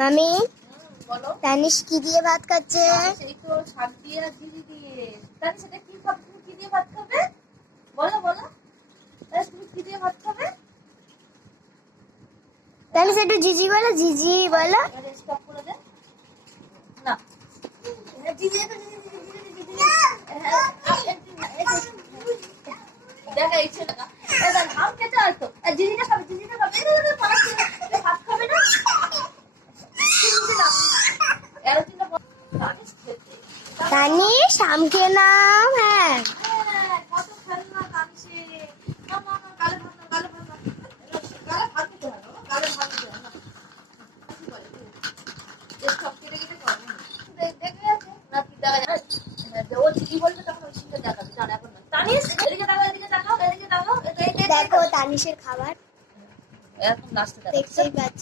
মামি বলো। তানিশ কি দিয়ে ভাত খাচ্ছে? সেই তো শাক দিয়ে আর ঝিঙে দিয়ে। তাহলে সেটা কি খাবে? তুমি কি দিয়ে ভাত খাবে? বলো বলো। তুমি কি দিয়ে ভাত খাবে? তানিশ একটু জিজি বলো, জিজি বলো। স্টপ করে দে না। দেখা ইচ্ছে টাকা আম খেতে আসতো জিনিটা খাবে, জিনিটা খাবে ভাত খাবে না। তানিশ আম খেয়ে নাও। হ্যাঁ কত খেলনা কাঁদছে। না না না, গালে ভাত না, গালে ভাত না। গালে ভাত দিতে হয় বাবা, গালে ভাত দিতে হয় না। কি বলে সব কেটে কেটে করে দেখে আছে না কি দেখা যায়। ও কি বলবে তখন ওই সিনটা দেখাবে। জানা এখন না। তানিশ এদিকে তাকাও, এদিকে তাকাও, এদিকে তাকাও। দেখো তানিশের খাবার এখন লাস্টে দেখা দেখতেই পাচ্ছ।